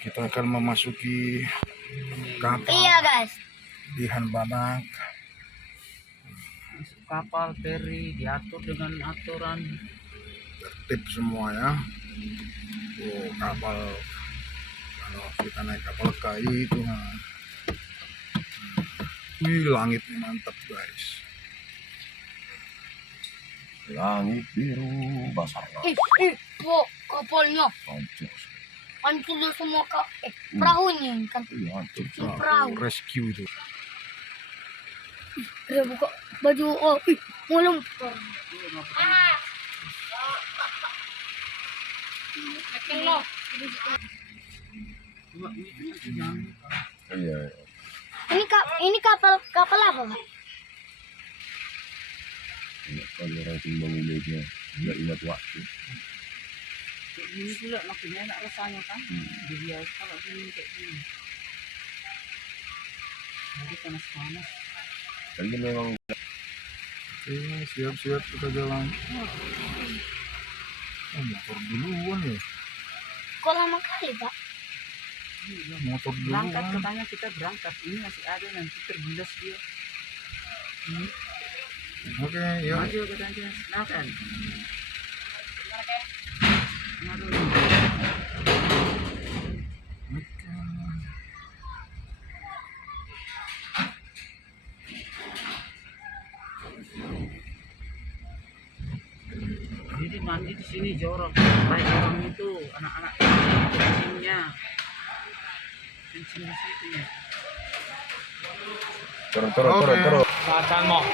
Kita akan memasuki kapal. Iya guys. Di Hanbanak. Kapal feri diatur dengan aturan Tertib semua ya. Kapal kalau kita naik kapal kayu itu wih, langitnya mantap guys. Langit biru basah. Kok kapalnya hancur semua perahunya kan. Iya, hancur. Perahu. Rescue itu. Udah buka baju. Mau lempar. Iya. Ini kapal apa Pak? Kalau orang timbang miliknya nggak ingat waktu. ini pula makin enak rasanya kan. Dia kalau ini kayak gini. Jadi panas-panas. Tapi memang Oke, siap-siap kita jalan. Motor duluan ya. Kok lama kali Pak? Motor Berangkat duluan. katanya kita berangkat. Ini masih ada nanti tergilas dia. Oke, yuk. Maju katanya. Silakan. Jadi mandi di sini jorok. Baik orang itu anak-anak kencingnya. Kencing di situ ya. turun. Selatan mau.